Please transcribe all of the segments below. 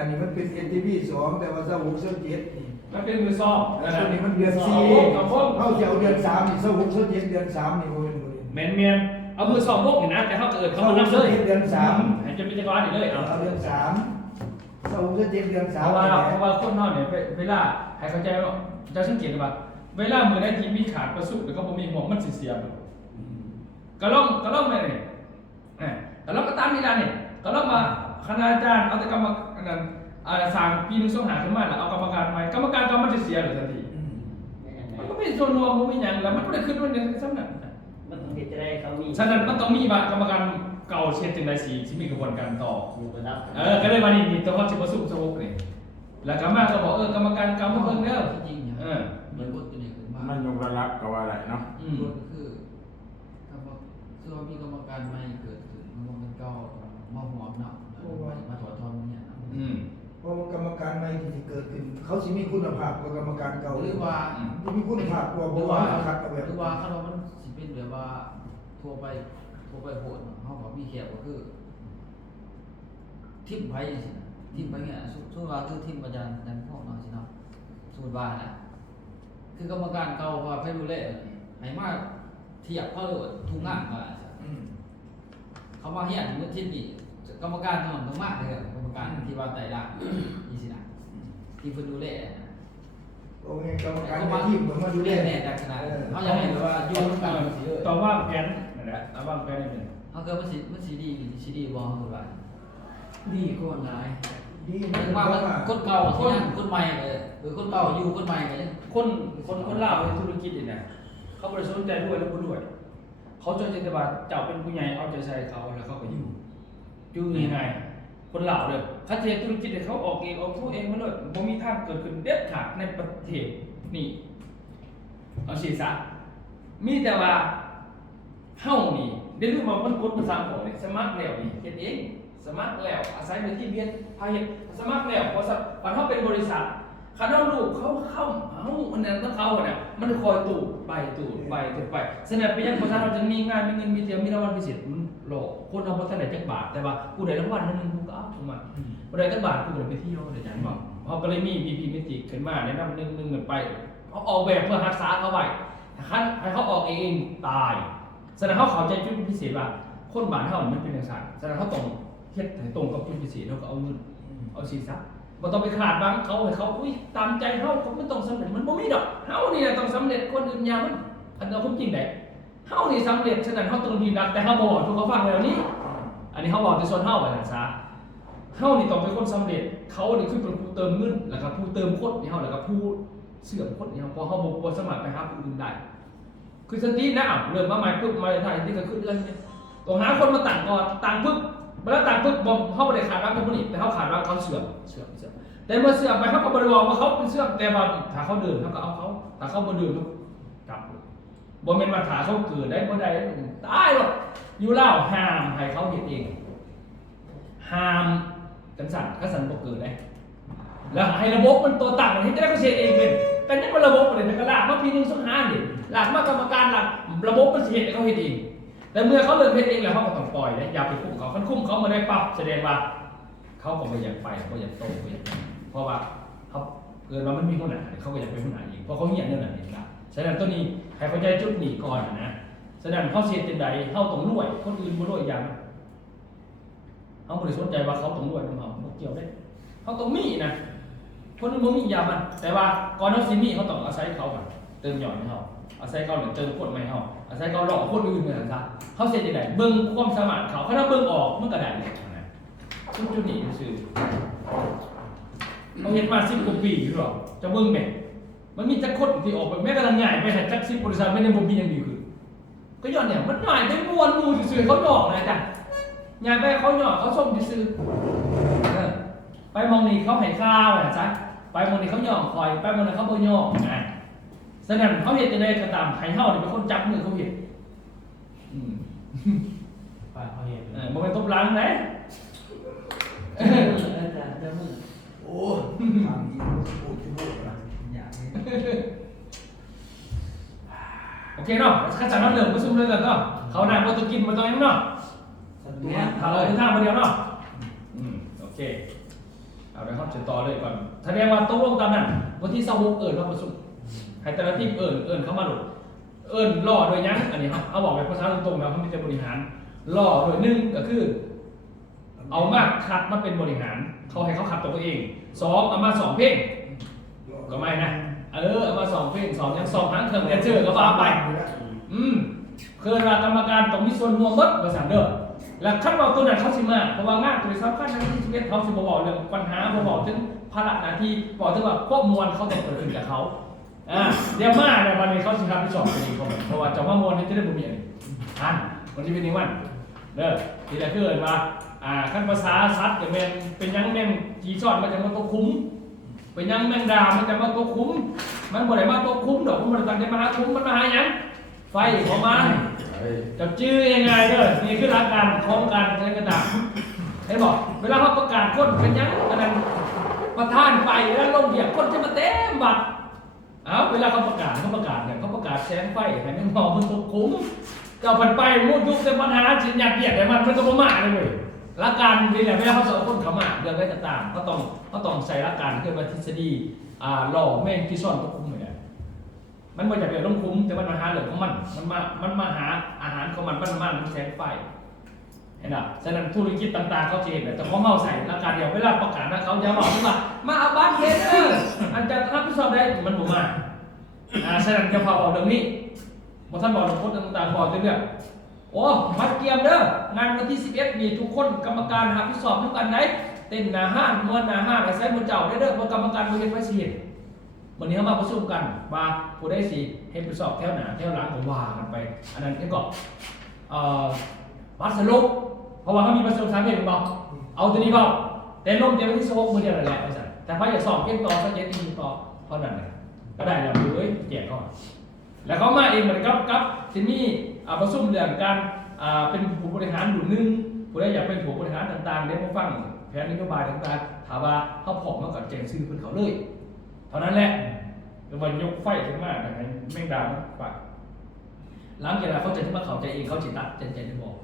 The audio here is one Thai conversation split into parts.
อันนี้มันเป็น NTP 2แต่ว่า26 27นี่มันเป็นมือซองตัวนี้มันเดือน4เขาจะเอาเดือน3นี่26 27เดือน3นี่บ่เป็นบ่ได้เมียนเอามือซองพวกนี่นะแต่เขาเกิดเขามานับเลยเดือน3ให้จะมีจักรวาลนี่เลยเอาเดือน3 26 27เดือน3เพราะว่าคนนอนเนี่ยเวลาให้เข้าใจว่าจะสังเกตว่าเวลามือได้ทีมีขาดประสุแล้วก็บ่มีห่วงมันสิเสียก็ล่องมาเนี่ยก็ล่องก็ตามนี่ล่ะเนี่ยก็ล่องมาคณาจารย์เอาแต่กรรมการสร้างปีนึงส่งหาขึ้นมาแล้วเอากรรมการใหม่กรรมการก็มันจะเสียเลยทันทีมันก็ไม่ส่วนรวมมันไม่อย่างแล้วมันก็ได้ขึ้นมันเนี่ยซ้ำนั่นมันต้องจะได้เขามีฉะนั้นมันต้องมีกรรมการเก่าเช็ดจึงได้สีที่มีกระบวนการต่ออยู่ระดับก็เลยมานี่ตัวเขาจะประสุสวุกนี่แล้วก็มาก็บอกกรรมการเก่ามาเพิ่งแล้วจริงๆมันกดตัวนี้ขึ้นมามันยกระดับก็ว่าอะไรเนาะกดก็คือถ้าว่ามีกรรมการใหม่เกิดขึ้นมันก็มาหัวเนาะมาถอดทอนเนี่ยเพราะกรรมการใหม่ที่เกิดขึ้นเขาสิมีคุณภาพกว่ากรรมการเก่าหรือว่ามีคุณภาพกว่าบ่ว่าคัดเอาแบบหรือว่าเขามันสิเป็นแบบว่าโทรไปโหดเขาก็มีแขกก็คือทิมไพ่สิทิมไพ่เนี่ยสมมุติว่าคือทิมอาจารย์พ่อเนาะสิเนาะสมมุติว่านะคือกรรมการเก่าว่าไพ่ดูแลให้มาเทียบเขาเลยทุกงานว่าเขามาเฮียนมื้อทิศนี้กรรมการต้องมากเลยกรรมการที่ว่าไต่ละนี่สินะที่เพิ่นดูแลโอ้ยกรรมการที่เหมือนมาดูแลแน่แต่ขนาดเขาอยากให้แบบว่าอยู่ร่วมกันต้องว่างแผนนั่นแหละต้องว่างแผนนิดนึงเขาเกิดมันสิดีบ่คือว่าดีกว่าหลายดีว่ามันคนเก่าที่ยังคนใหม่หรือคนเก่าอยู่คนใหม่ก็ยังคนลาวในธุรกิจนี่นะเขาบ่ได้สนใจด้วยแล้วบ่ด้วยเขาจนแต่ว่าเจ้าเป็นผู้ใหญ่เอาใจใส่เขาแล้วเขาก็อยู่ง่ายๆคนลาวเด้อคันเฮ็ดธุรกิจเขาออกเองออกทุกเองมาเลยบ่มีทางเกิดขึ้นเด็ดขาดในประเทศนี่เอาสิซะมีแต่ว่าเฮานี่ได้รู้ว่ามันกดภาษาของนี่สมัครแล้วนี่เฮ็ดเองสมัครแล้วอาศัยในที่เรียนพาเฮ็ดสมัครแล้วพอเฮาเป็นบริษัทคันเฮาลูกเขาอันนั้นต้องเขาเนี่ยมันคอยตู่ไปฉะนั้นเป็นอย่างบริษัทเราจะมีงานมีเงินมีเทียมมีรางวัลพิเศษโลกคนเอาบ่ทันได้จักบาทแต่ว่ากูได้รางวัลนึงกูก็เอาถูกมั้ยบ่ได้จักบาทกูก็ไปเที่ยวได้จังบ่เฮาก็เลยมี PP Magic ขึ้นมาแนะนำนึงเงินไปเฮาออกแบบเพื่อรักษาเขาไว้ถ้าให้เขาออกเองตายฉะนั้นเขาเข้าใจจุดพิเศษว่าคนบ้านเฮามันเป็นจังซั่นฉะนั้นเขาต้องเฮ็ดให้ตรงกับจุดพิเศษแล้วก็เอาเงินเอาสิซะบ่ต้องไปคาดหวังเขาให้เขาตามใจเฮาเขาไม่ต้องสำเร็จมันบ่มีดอกเฮานี่ต้องสำเร็จคนอื่นอย่างมันอันเอาความจริงได้เฮานี่สำเร็จฉะนั้นเฮาต้องดีดักแต่เฮาบ่บอกทุกเขาฟังแล้วนี่อันนี้เฮาบอกในส่วนเฮาไปล่ะซะเฮานี่ต้องเป็นคนสำเร็จเขานี่คือเป็นผู้เติมเงินแล้วก็ผู้เติมคนนี่เฮาแล้วก็ผู้เสื่อมคนนี่เฮาพอเฮาบ่สามารถไปหาผู้อื่นได้คือสตินะเริ่มมาใหม่ปุ๊บมาถ่ายที่ก็ขึ้นเดือนต้องหาคนมาตั้งก่อนตั้งปุ๊บเวลาตั้งปุ๊บบ่เฮาบ่ได้ขาดรับผู้นี้แต่เฮาขาดรับเขาเสื่อมแต่เมื่อเสื่อมไปเขาก็บ่ได้บอกว่าเขาเป็นเสื่อมแต่ว่าถ้าเขาเดินเขาก็เอาเขาถ้าเขาบ่เดินกลับบ่แม่นว่าถ้าเขาเกิดได้บ่ได้ตายหรอกอยู่แล้วห้ามให้เขาเฮ็ดเองห้ามจังซั่นก็สั่นบ่เกิดได้แล้วให้ระบบมันตัวตั้งมันให้ได้เขาเฮ็ดเองเป็นยังมันระบบเลยก็ลากมาปีนึง2-5นี่ลากมากรรมการหลักระบบมันสิเฮ็ดให้เขาเฮ็ดเองแต่เมื่อเขาเริ่มเฮ็ดเองแล้วเขาก็ต้องปล่อยนะอย่าไปคุ้มเขาคันคุ้มเขามาได้ปั๊บแสดงว่าเขาก็ไม่อยากไปเขาอยากโตเพราะว่าเขาเกิดมามันมีหัวหน้าเขาก็อยากเป็นหัวหน้าเองเพราะเขาเหี้ยนเรื่องนั้นเองครับฉะนั้นตัวนี้ให้เข้าใจจุดนี้ก่อนนะฉะนั้นเขาเสียจังใดเขาต้องรวยคนอื่นบ่รวยอย่างเขาบ่ได้สนใจว่าเขาต้องรวยนำเขาบ่เกี่ยวได้เขาต้องมีนะคนอื่นบ่มีอย่างมันแต่ว่าก่อนเขาสิมีเขาต้องอาศัยเขาก่อนเติมหย่อนให้เขาอาศัยเขาหรือเติมคนใหม่เขาอาศัยเขาหลอกคนอื่นเหมือนกันเขาเสียจังใดเบิ่งความสามารถเขาถ้าเบิ่งออกมันก็ได้จุดนี้คือเขาเห็นมา10 กว่าปีอยู่หรอจะเบิ่งแม่มันมีจักคนที่ออกไปแม้กระทั่งใหญ่ไปหาจัก10 บริษัทไม่ได้บ่มียังดีคือก็ย้อนเนี่ยมันใหญ่ไปมวนหมู่ซื่อๆเขาหยอกนะจ๊ะใหญ่ไปเขาหยอกเขาส่งซื่อไปมองนี่เขาให้ข้าวนะจ๊ะไปมองนี่เขาหยอกคอยไปมองนี่เขาบ่หยอกนะฉะนั้นเขาเฮ็ดจังได๋ก็ตามให้เฮานี่เป็นคนจับมือเขาเฮ็ดไปเขาเฮ็ดบ่แม่นตบหลังเด้โอ้ทางนี้โอ้ที่โหดนะอย่างนี้โอเคเนาะข้าจัดน้ำเหลืองประชุมเลยกันเนาะเขาหน้าบ่ต้องกินบ่ต้องยังเนาะถ้าเราทางมาเดียวเนาะโอเค เอาได้ครับจะต่อเลยก่อนแสดงว่าตกลงตามนั้นวันที่26เอิญเข้าประชุมให้แต่ละทีมเอิญเข้ามาหลุดเอิญล่อโดยยังอันนี้ครับเอาบอกแบบภาษาตรงๆแล้วเขาไม่จะบริหารล่อโดยหนึ่งก็คือเอามาคัดมาเป็นบริหารเขาให้เขาขัดตัวเองสองเอามา2เพลงก็ไม่นะเอามา2เพลง2ยัง2ครั้งเครื่องแดนเซอร์ก็ฟ้าไปเคยว่ากรรมการต้องมีส่วนร่วมหมดประสานเด้อแล้วขั้นตอนตัวนั้นเขาสิมาเพราะว่างานตัวสำคัญในที่ชีวิตเขาสิบ่บอกเรื่องปัญหาบ่บอกถึงภาระหน้าที่บอกถึงว่าข้อมูลเขาต้องเกิดขึ้นกับเขาเดี๋ยวมาในวันนี้เขาสิรับผิดชอบตัวเองเขาเพราะว่าเจ้าข้อมูลนี่จะได้บ่มีอันวันที่เป็นนี้วันเด้อที่แรกคือว่าขั้นภาษาซัดอย่างเป็นยังแม่งจีซอดมันจะมาตัวคุ้มเป็นยังแม่งดามันจะมาตัวคุ้มมันบ่ได้มาตัวคุ้มดอกมันตั้งใจมาหาคุ้มมันมาหายังไฟของมันจะจื้อยังไงเด้อนี่คือหลักการของการใช้กระดาษให้บอกเวลาเขาประกาศคนเป็นยังอันนั้นประธานไปแล้วลงเหยียบคนจะมาเต็มบัตรเวลาเขาประกาศเนี่ยเขาประกาศแสงไฟให้มันมองมันตัวคุ้มเจ้าพันไปมุ่งยุคเต็มปัญหาชิ้นอยากเหยียบแต่มันก็บ่มาเลยเว้ยหลักการนี่แหละเวลาเขาสอนคนเขามาเรื่องอะไรต่างๆเขาต้องใส่หลักการเกี่ยวกับทฤษฎีหล่อแม่งที่ซ่อนตัวคุ้มเลยมันมาจากเรื่องลงคุ้มแต่มันมาหาเหลืองของมันมาหาอาหารของมันแสงไฟเห็นไหมฉะนั้นธุรกิจต่างๆเขาเจนแต่เขาเมาใส่หลักการเดียวเวลาประกาศนะเขาจะบอกมาเอาบ้านเทเดอร์อันจะรับผิดชอบได้มันผมมาฉะนั้นจะพอบอกเรื่องนี้พอท่านบอกโค้ดต่างๆบอกเรื่องโอ้มาเกียมเด้องานวันที่11มีทุกคนกรรมการรับผิดชอบทุกอันไหนเต้นหน้าห้านมวนหน้าห้านไอ้ไซม์เจ้าได้เด้อเพราะกรรมการบริหารไม่เสียวันนี้เขามาประชุมกันว่าผู้ได้สิให้ไปสอบแถวหน้าแถวหลังก็ว่ากันไปอันนั้นก็วัดสรุปเพราะว่าเขามีประชุม3เพลงบอกเอาตัวนี้ก็แต่ลงเดี๋ยววันที่16มือเดียวนั่นแหละไอ้สัสแต่พออยากสอบเก่งต่อสัก7 ปีต่อเท่านั้นเลยก็ได้แล้วเลยแจกก่อนแล้วเขามาเองเหมือนกับที่นี่ประชุมเรื่องการเป็นผู้บริหารอยู่นึงผู้ได้อยากเป็นผู้บริหารต่างๆได้มาฟังแผนนโยบายต่างๆถามว่าเขาผอมมากับแจงซื้อเพื่อนเขาเลยเท่านั้นแหละแล้ววันยกไฟขึ้นมาแต่แม่งดาฝากหลังจากนั้นเขาจะที่มาเข้าใจเองเขาจิตตัดใจได้บอก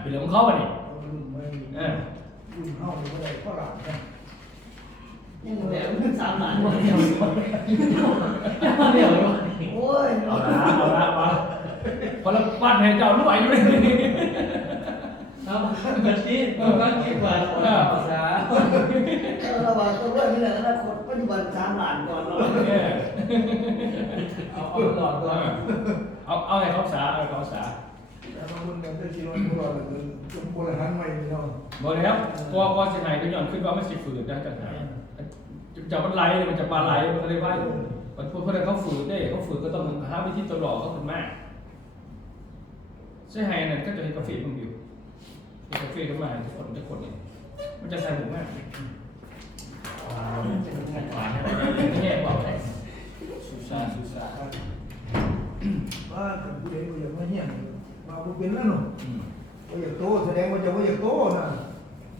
เป็นเรื่องของเขาไปนี่รุ่นเข้าไม่ได้ก็หลังกันยังเหลือ3 ล้านโอ้ยเอาละพอเราปั้นให้เจ้ารู้อายุเลยครับแบบนี้ก็คิดว่าภาษาระหว่างตัวเรื่องนี้แหละอนาคตปัจจุบัน3 ล้านก่อนเนาะเอาหลอดก่อนเอาให้เขาสาแล้วคุณกันได้กิโลนึงก่อนเลยจุ่มบริหารใหม่เนาะบอกแล้วก็เสียหายก็ย้อนขึ้นว่ามันสิฝืนได้จังไงจะมันไหลมันจะปลาไหลมันก็เลยว่ามันพวกเขาฝืนได้เขาฝืนก็ต้องหาวิธีตัวหลอกเขาขึ้นมาเสียหายนั่นก็จะเห็นกาแฟมันอยู่เห็นกาแฟขึ้นมาทุกคนเนี่ยมันจะใส่หมูมากไม่แย่บอกเลยสุสานว่าผู้ใดผู้อยากมาเนี่ยมาผู้เป็นแล้วเนาะผู้อยากโตแสดงว่าจะผู้อยากโตนะ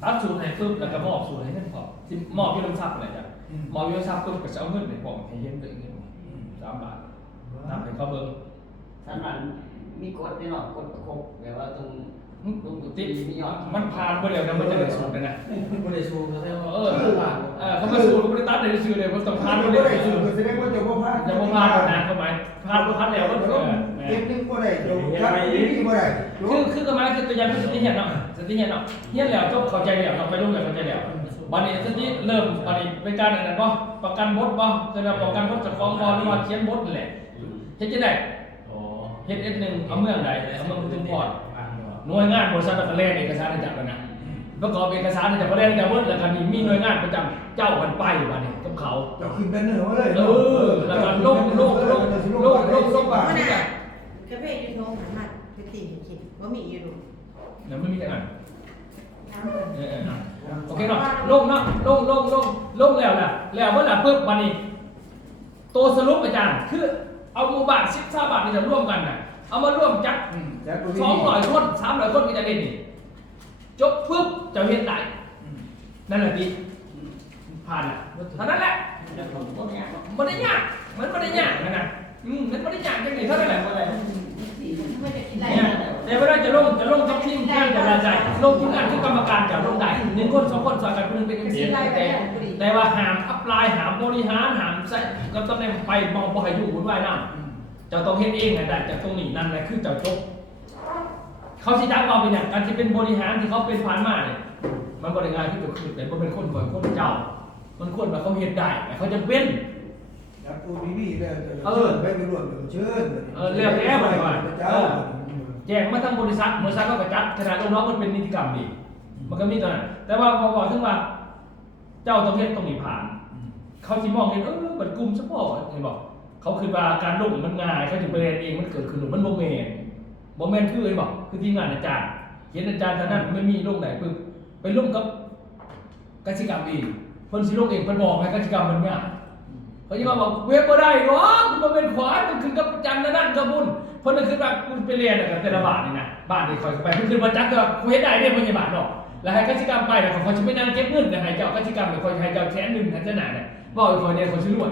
ตัดสูตรให้ปุ๊บแล้วก็มอบสูตรให้ท่านพอที่มอบยื่นทรัพย์อะไรจ้ะมอบยื่นทรัพย์ปุ๊บก็จะเอาเงินไปบอกให้เห็นเลยเงิน3 บาทนับให้เขาเบิ่ง3 ล้านมีกฎแน่นอนกฎประกบแบบว่าตรงติดมันผ่านไปแล้วนะมันจะได้สูตรนะไม่ได้สูงแสดงว่าเขามาสูตรก็ไม่ได้ตัดเลยซื้อเลยมันต้องผ่านไปเลยแสดงว่าจะบ่ผ่านจะบ่ผ่านนะทำไมผ่านแล้วก็เก็บนึงบ่ได้เดี๋ยวครับนี่บ่ได้คือกฎหมายคือตัวอย่างเป็นสติเห็นเนาะเฮียนแล้วจบเข้าใจแล้วเราไปลงแล้วเข้าใจแล้ววันนี้สติเริ่มวันนี้เป็นการอะไรบ่ประกันบทบ่คือเราประกันบทจากของบ่หรือว่าเขียนบทนี่แหละเฮ็ดจังได๋เฮ็ด1เอาเมืองใดเอาเมืองถึงพอดหน่วยงานบริษัทตะเลเอกสารจับแล้วนะประกอบเอกสารจับประเด็นจับเบิดแล้วก็มีหน่วยงานประจำเจ้ากันไปวันนี้กับเขาเจ้าขึ้นกันเหนือมาเลยแล้วก็ลงว่ากาแฟยูโนหันมาไปตีคิดว่ามีอยู่แล้วไม่มีอะไรโอเคเนาะลงแล้วนะแล้วเมื่อไหร่ปุ๊บวันนี้ตัวสรุปอาจารย์คือเอาหมู่บ้าน13 บาทนี่จะร่วมกันน่ะเอามาร่วมจัด200 คน300 คนก็จะเล่นนี่จบปุ๊บจะเห็นได้นั่นแหละพี่ผ่านแล้วเท่านั้นแหละมันได้ยากมันไม่ได้ยากนะมันไม่ได้ยากจังเลยเท่านั้นแหละ ไม่จะคิดอะไร เนี่ยแต่เวลาจะลงทับทีมงานจะได้ลงทีมงานคือกรรมการจะลงได้1 คน 2 คนสอนกันคนนึงเป็นเสียแต่ว่าหามอัพไลน์หามบริหารหามใส่ก็ต้องได้ไปมองบ่ให้อยู่วุ่นวายนำเจ้าต้องเฮ็ดเองได้จากตรงนี้นั่นแหละคือเจ้าจบเขาสิจักเอาเป็นอย่างการที่เป็นบริหารที่เขาเป็นผ่านมาเนี่ยมันบริงานที่เกิดขึ้นแต่มันเป็นคนก่อนคนเจ้ามันควรว่าเขาเฮ็ดได้แต่เขาจะเป็น แล้วกูมีแล้วไปรวมเชิญ เรียกแล้วมันว่าแจ้งมาทั้งบริษัทก็กระจัดขนาดน้องๆมันเป็นนิติกรรมดีมันก็มีตอนนั้นแต่ว่าพอบอกถึงว่าเจ้าต้องเฮ็ดตรงนี้ผ่านเขาสิมองเห็นบัดกลุ่มเฉพาะเห็นบอกเขาคือว่าการลงมันง่ายเขาถึงไปเรียนเองมันเกิดขึ้นมันโมเมนต์คือเห็นบอกคือทีมงานอาจารย์เห็นอาจารย์ท่านนั้นไม่มีลงไหนปึ๊บไปลงกับกสิกรรมดีเพิ่นสิลงเองเพิ่นบอกให้กสิกรรมมันง่ายเขาจะมาบอกเว็บบ่ได้หรอกมันเป็นขวานมันคือกับจันทร์นั่นกับบุญเพิ่นคือแบบคุณไปเรียนกับแต่ละบาทนี่นะบ้านนี่คอยไปเพิ่นคือมาจักก็กูเฮ็ดได้เนี่ยมันอย่าบาทดอกแล้วให้กสิกรรมไปแล้วเขาจะไม่นั่งเก็บเงินแต่ให้เจ้ากสิกรรมเนี่ยคอยให้เจ้า100,000ทันขนาดเนี่ยบอกอีกคนเนี่ยเขาซื้อรวย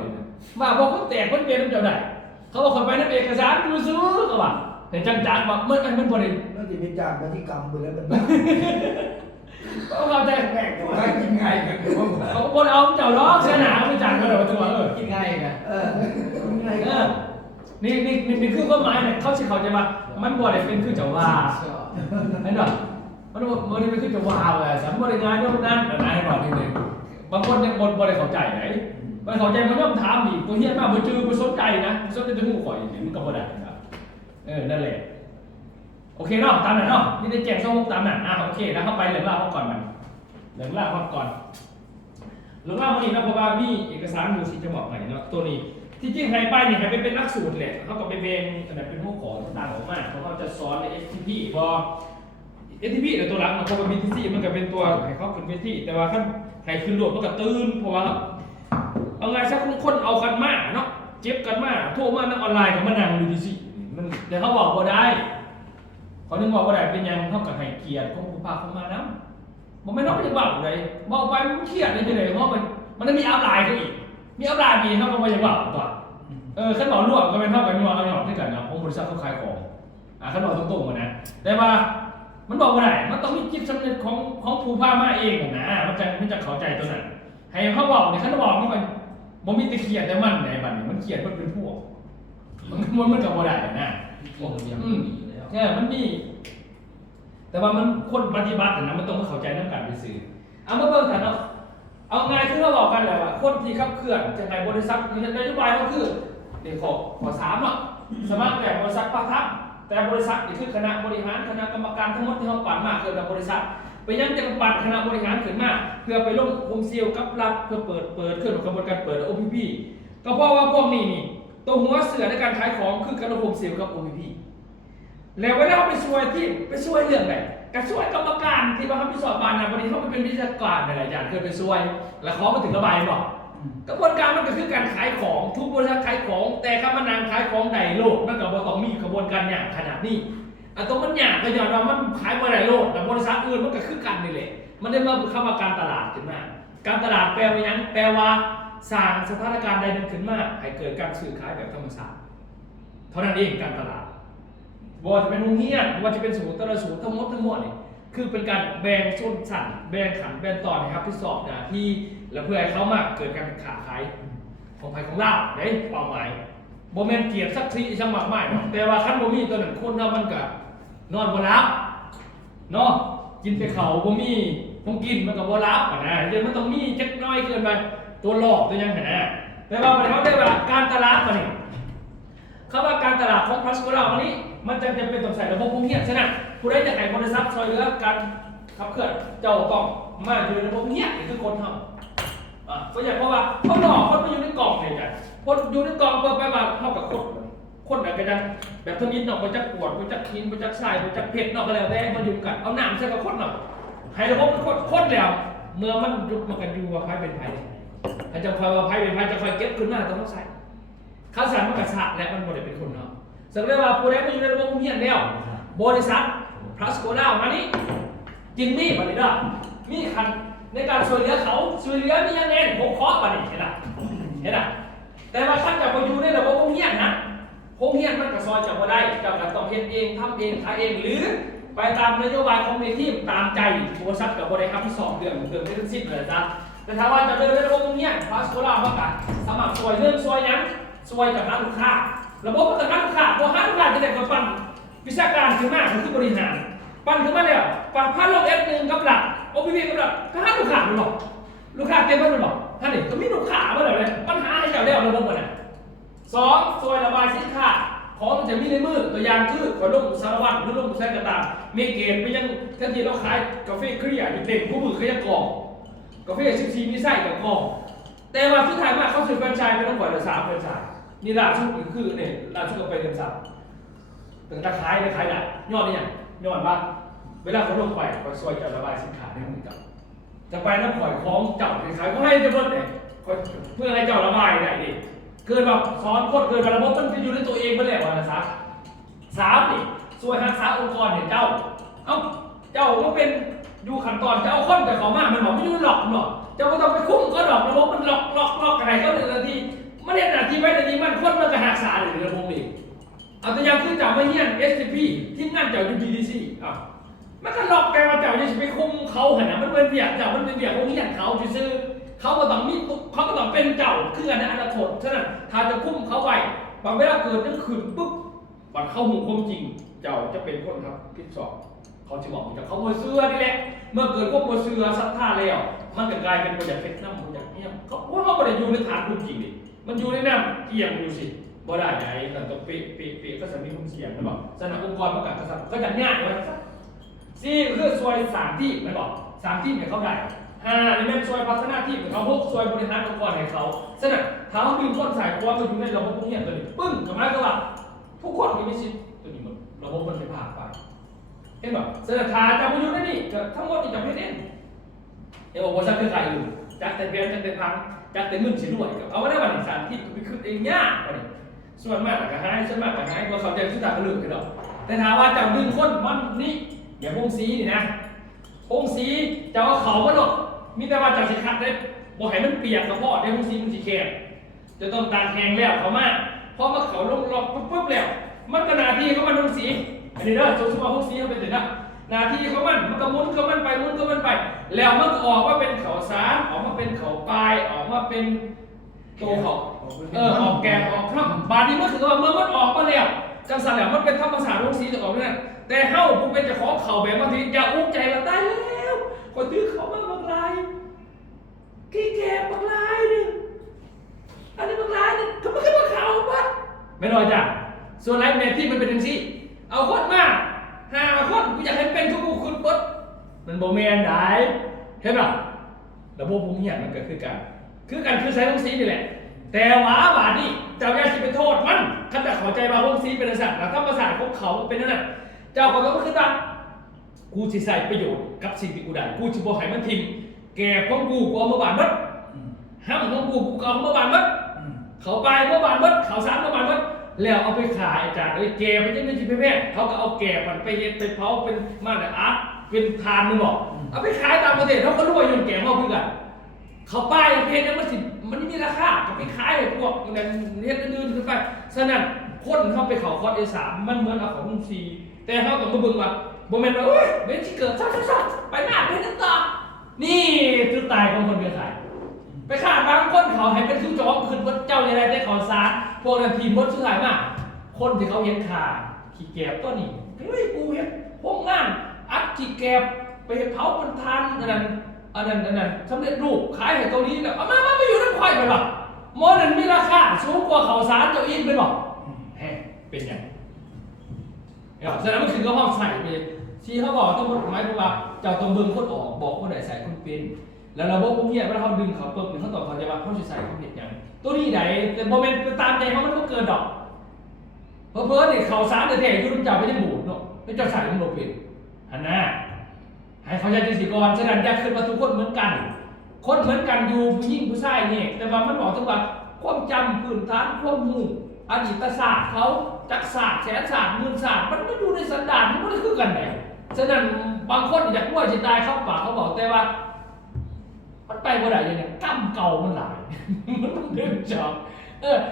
มาบอกเขาแตกคนเปลี่ยนเจ้าได้เขาบอกคนไปนั่นเอกสารดูซื้อเขาว่าแต่จังๆว่ามันบ่ได้ แล้วจะเป็นจากกติกรรมไปแล้วมัน เขาเข้าใจแปลก ได้กินง่ายกัน เขาบ่เอาเจ้าล้อเสียหนาไม่จังกันตัวกินง่ายกัน ง่าย นี่คือความหมายเนี่ยเขาสิเข้าใจว่ามันบ่ได้เป็นคือเจ้าว่าเห็นบ่มันบ่ได้เป็นคือเจ้าว่าว่าสำบ่ได้งานโน่นนั่นนะให้บอกนิดนึงบางคนยังบ่ได้เข้าใจไหนบ่เข้าใจมันย่อมถามอีกตัวเฮียมาบ่จือบ่สนใจนะสนใจจะฮู้ข่อยมันก็บ่ได้ครับนั่นแหละโอเคเนาะตามนั้นเนาะนี่ได้แจ้ง2 6ตามนั้นโอเคแล้วเข้าไปเรื่องราวก่อนมันเรื่องราวก่อนเรื่องราววันนี้นะเพราะว่ามีเอกสารอยู่สิจะบอกให้เนาะตัวนี้ที่จริงให้ไปนี่ให้ไปเป็นหลักสูตรแหละเขาก็ไปเบงขนาดเป็นหัวข้อต่างๆออกมาเพราะเขาจะสอนใน STP พอ STP เนี่ยตัวหลักมันก็เป็น BTC มันก็เป็นตัวให้เขาขึ้นเวทีแต่ว่าขั้นให้ขึ้นโหลดมันก็ตื่นเพราะว่าเอาไงสักคนเอากันมาเนาะเจ็บกันมาโทรมานั่งออนไลน์กับมานั่ง BTC มันแต่เขาบอกว่าได้เขานึกว่าได้เป็นยังเขากับให้เกียรติของผู้พาเขามานะมันไม่ต้องจะบอกเลยบอกไปมันเครียดเลยจังเลยเพราะมันมีอัพไลน์ก็อีกมีอัพไลน์มีเขาก็ไม่จะบอกตัวขั้นตอนร่วมก็เป็นเท่ากันยัวเอาหยอดด้วยกันนะของบริษัทเขาขายของขั้นตอนตรงๆนะแต่ว่ามันบอกว่าได้มันต้องมีจิตสำนึกของผู้พามาเองนะมันจะเข้าใจตัวนั้นให้เขาบอกเนี่ยขั้นตอนบอกนี่มันมีแต่เขียนแต่มันในบัดนี้มันเขียนมันเป็นพวกมันกับว่าได้นะมันมีแต่ว่ามันคนปฏิบัตินะมันต้องเข้าใจน้ำการไปซื้อเอามาเบิ่งกันเนาะเอาไงคือเราบอกกันแหละว่าคนที่ขับเคลื่อนจะไงบริษัทนโยบายก็คือเดี๋ยวขอ3เนาะสมัครแต่บริษัทปะทับแต่บริษัทนี่คือคณะบริหารคณะกรรมการทั้งหมดที่เขาปั่นมาเกิดจากบริษัทไปยังจะปั่นคณะบริหารขึ้นมาเพื่อไปลงวงเซียวกับรัฐเพื่อเปิดเครื่องกระบวนการเปิด OPP ก็เพราะว่าพวกนี้นี่ตัวหัวเสือในการขายของคือการลงวงเซียวกับ OPPแล้วเวลาไปช่วยเรื่องไหนก็ช่วยกรรมการที่ว่าเขาไปสอบบานนะวันนี้เขาไปเป็นวิชาการอะไรอย่างเคยไปช่วยแล้วเขามาถึงระบายบอกกระบวนการมันก็คือการขายของทุกบริษัทขายของแต่คำนางขายของใดโลกนั่นก็บ่ต้องมีกระบวนการอย่างขนาดนี้ตรงมันอย่างก็ยอมรับมันขายมาใดโลกแต่บริษัทอื่นมันก็คือกันนี่แหละมันได้มาเข้ามาการตลาดขึ้นมาการตลาดแปลว่ายังแปลว่าสร้างสถานการณ์ใดหนึ่งขึ้นมาให้เกิดการซื้อขายแบบธรรมชาติเท่านั้นเองการตลาดว่าจะเป็นวงเงียบว่าจะเป็นสูตรแต่ละสูตรทั้งหมดนี่คือเป็นการแบ่งส่วนสั่นแบ่งขันแบ่งตอนนะครับที่สอบนะที่แล้วเพื่อให้เขามาเกิดการขาขายของภัยของเราในเป้าหมายโมเมนต์เกียรติสักทีสมัครใหม่แต่ว่าขั้นโมมีตัวหนึ่งคนเรามันกับนอนบนรับเนาะกินแต่เขาโมมีคงกินมันกับบนรับนะเดี๋ยวมันต้องมีจักน้อยเกินไปตัวหลอกตัวยังไงนะแต่ว่าเขาได้ว่าการตลาดมาเนี่ยเขาว่าการตลาดของพลัสโกลาวันนี้มันจะเป็นต้องใส่ระบบพวกนี้ใช่ไหมผู้ใดจะให้บริษัทช่วยเหลือการขับเคลื่อนเจ้าต้องมาอยู่ในระบบนี้คือคนทำก็อย่างเพราะว่าเขาหลอกคนไปอยู่ในกล่องเลยจ้ะคนอยู่ในกล่องเปิดไปมาเท่ากับคนแบบกันแบบทนิดเนาะไปจักปวดไปจักคินไปจักทรายไปจักเผ็ดเนาะก็แล้วแต่มาอยู่กันเอาหนามใส่กับคนเนาะให้ระบบมันคนแล้วเมื่อมันยุบมากันอยู่ว่าไพ่เป็นไพ่ถ้าจะคอยว่าไพ่เป็นไพ่จะคอยเก็บขึ้นมาต้องใส่ข้าวสารมันกระชากและมันบริเป็นคนเนาะสังเกตว่าผู้ใดมาอยู่ในระบบเฮียนแล้วบริษัทพลัสโกลามานี้จินนี่บัดนี้ละมีคันในการช่วยเหลือเขาช่วยเหลือมียังไง6 ข้อบัดนี้เห็นไหมแต่ว่าท่านจะไปอยู่ในระบบเฮียนนะ โรงเรียนมันก็ซอยเจ้าบ่ได้เจ้าก็ต้องเฮ็ดเองทำเองขายเองหรือไปตามนโยบายของในทีมตามใจโทรศัพท์กับบริษัทที่2 เดือนไม่ทั้งสิ้นเลยจ้ะแต่ถ้าว่าจะเดินในระบบตรงนี้พาสโคล่าว่ากันสมัครซอยเรื่องซอยยังซอยกับร้านลูกค้าระบบกับร้านลูกค้าพอร้านลูกค้าจะได้กับปั้นวิชาการขึ้นมาคือบริหารปั้นขึ้นมาแล้วปั้นพันลงF1กับหลักโอพีพีกับหลักก็ร้านลูกค้าหรือเปล่าลูกค้าเต็มบ้านหรือเปล่าท่านนี่ก็มีลูกค้ามาแล้วเลยปัญหาให้เจ้าได้เอาระบบมาเนี่ย2ซอยระบายสินค้าของมันจะมีในมือตัวอย่างคือขอลงสารวัตรหรือลงใช้กระดาษมีเกณฑ์ไปยังทันทีเราขายกาแฟเครียดเด็กผู้มือเขาจะกรอกกาแฟ14มีไส้กับกรอกแต่ว่าสุดท้ายมาเขาซื้อแฟรนไชส์ไม่ต้องปล่อยแต่3แฟรนไชส์นี่ล่าสุดคือเนี่ยล่าสุดก็ไปเดือน3ถึงจะขายได้ขายได้ยอดนี่ยังยอดบ้างเวลาเขาลงไปเขาซอยจะระบายสินค้าในมือกับจะไปน้ำข่อยของเจ้าขายก็ให้จะเพิ่มเนี่ยเพื่อให้เจ้าระบายได้ดิเกิดแบบซ้อนคนเกิดระบบมันจะอยู่ในตัวเองไปแล้วนะซัก3นี่ส่วนรักษาองค์กรเนี่ยเจ้าก็เป็นดูขั้นตอนเจ้าคนแต่เขามากมันบอกไม่รู้หลอกหรอกเจ้าก็ต้องไปคุ้มก็หลอกระบบมันหลอกอะไรก็หนึ่งนาทีไม่ได้นาทีไว้นาทีมันคนมันจะหักษาหรือระบบอีกเอาตัวอย่างคือเจ้าไม่เฮี้ยน SCP ที่งานเจ้า UGDC มันก็หลอกแกว่าเจ้าจะไปคุ้มเขาขนาดมันเป็นเบียดเจ้ามันเป็นเบียดของเฮี้ยนเขาซื้อเขาก็ต้องเป็นเจ้าคืออันนั้นอนาคตฉะนั้นถ้าจะคุ้มเขาไว้บางเวลาเกิดเรื่องขืนปุ๊บบัดเข้าหูความจริงเจ้าจะเป็นคนครับพิจารณาเขาจะบอกว่าเขาโมเสือนี่แหละเมื่อเกิดพวกโมเสือซักท่าแล้วมันก็กลายเป็นประหยัดเพชรน้ำประหยัดเงี้ยเขาว่าเขาไม่ได้อยู่ในฐานความจริงดิมันอยู่ในน้ำเกี่ยงอยู่สิบ่ได้ไงแต่ต้องเป๊ะก็จะมีความเสี่ยงนะบอกสนับองค์กรประกาศกษัตริย์ก็จะง่ายไว้ซี่เพื่อซอย3ที่นะบอก3ที่เนี่ยเขาได้ในแม่ซอยพัฒนาที่เขา6ซอยบริหารองค์กรให้เขาฉะนั้นถ้าเขาดึงคนสายความมาอยู่ในระบบพวกนี้ตัวนี้ปึ้งกับมาก็ว่าทุกคนมีสิทธิ์ตัวนี้หมดระบบมันจะผ่านไปเห็นป่ะเสนอทาจะมาอยู่ในนี่ทั้งหมดนี่จะไม่เล่นเดี๋ยวบอกว่าฉันคือใครอยู่จากแต่เพียงจากแต่พังจากแต่มึนสิรวยเอาไว้ได้วันหนึ่งสารที่ไปขึ้นเองยากวันนี้ส่วนมากก็หายส่วนมากก็หายเพราะเขาจะสุดท้ายก็ลืมไปหรอกแต่ถามว่าจะดึงคนมันนี่อย่างพงศรีนี่นะพงศรีจะเอาเขามาหรอกมีแต่ว่าจากสิคัดได้บอกให้มันเปียกกับพ่อได้พงศรีมันสิแข็งจะต้องตาแข็งแล้วเขามากเพราะว่าเขาลงล็อกปุ๊บแล้วมันก็นาทีเขามันพงศรีอันนี้เด้อสมมติว่าพงศรีเขาเป็นถึงนะนาทีเขามันก็มุนเขามันไปมุนเขามันไปแล้วมันก็ออกว่าเป็นเขาสารออกมาเป็นเขาปลายออกมาเป็นโตเขาออกแกงออกพร่ำบาดนี้มันคือว่าเมื่อมันออกมาแล้วจังสันแล้วมันเป็นธรรมศาสตร์พงศรีจะออกนั่นแต่เฮ้าผู้เป็นเจ้าของเขาแบบบางทีอย่าอุ้มใจว่าตายแล้วคนที่เขามาบางรายกี่แก่บางรายนึงอันนี้บางรายนึงเขาไม่เคยมาข่าวปะไม่น้อยจ้ะส่วนไรแม่ที่มันเป็นจังซี่เอาคนมา5 คนกูอยากให้เป็นทุกคนปุ๊บมันโบแมนได้เห็นป่ะระบบพวกนี้มันเกิดขึ้นกันคือใช้พงศรีนี่แหละแต่ว่าบาดนี้เจ้าอย่าสิไปโทษมันคันแต่ขอใจมาพงศรีเป็นสัตว์แล้วธรรมศาสตร์ของเขาเป็นนั่นน่ะเจ้าก็ต้องคือว่ากูสิใส่ประโยชน์กับสิ่งที่กูได้กูจะบอกให้มันทิ้งแก่ของกูเอามาบานมัดห้ามของกูเอามาบานมัดเขาไปมาบานมัดเขาสารมาบานมัดแล้วเอาไปขายอาจารย์แก่ไปยังไม่ใช่แพทย์เขาก็เอาแก่มันไปเย็ดไปเผาเป็นมาแต่อาร์ตเป็นทานมึงบอกเอาไปขายตามประเทศเขาก็รวยจนแก่เขาเพื่อกันเขาป้ายเพชรนั้นมันไม่มีราคาก็ไปขายพวกนั้นเฮ็ดอื่นๆขึ้นไปฉะนั้นคนเข้าไปเขาคอร์สA3มันเหมือนเอาของพงศรีแต่เขาต้องมาเบิ่งว่าโมเมนต์ว่าโอ้ยเบนที่เกิดซ่าไปหน้าเป็นต่อนี่คือตายของคนไปขายไปขาดบางคนเขาให้เป็นคือจอมขึ้นวัดเจ้าอะไรได้ขอซาพวกนั้นทีมวัดสุดท้ายมากคนที่เขาเห็นขาขี้แกบตัวนี้เฮ้ยกูเห็นพวกงานอัดขี้แกบไปเผาเป็นทานอันนั้นสำเร็จรูปขายให้เกาหลีแล้วเอามาไม่อยู่น้ำควายไปหรอมอนั้นมีราคาสูงกว่าเขาสารเจ้าอินไปหรอแฮ่เป็นยังแสดงว่าคือเขาห้องใส่ไปที่เขาบอกต้องหมายความว่าเจ้าต้องเบิ่งคนออกบอกคนไหนใส่คนเป็นแล้วระบบพวกนี้เวลาเขาดึงเขาเปิดเขาตอบเขาจะว่าเขาจะใส่เขาเห็นอย่างตัวนี้ไหนแต่โมเมนต์ตามใจเขามันก็เกินดอกเพราะเนี่ยเขาสารแต่แท้ยุ่งจับไปที่หมูเนาะไม่จะใส่มันโลเป็นอันน่ะให้เขาใจสิกรฉะนั้นอยากขึ้นมาทุกคนเหมือนกันคนเหมือนกันอยู่ผู้หญิงผู้ชายเนี่ยแต่ว่ามันบอกถึงว่าความจำพื้นฐานความหูอดีตศาสตร์เขาจักศาสตร์แสนศาสตร์มูลศาสตร์มันไม่อยู่ในสันดานมันไม่ได้คือกันไหนฉะนั้นบางคนอยากว่าจะตายเข้าป่าเขาบอกแต่ว่ามันไปเมื่อไหร่เนี่ยกล้ามเก่ามันหลายมันเดินจอบ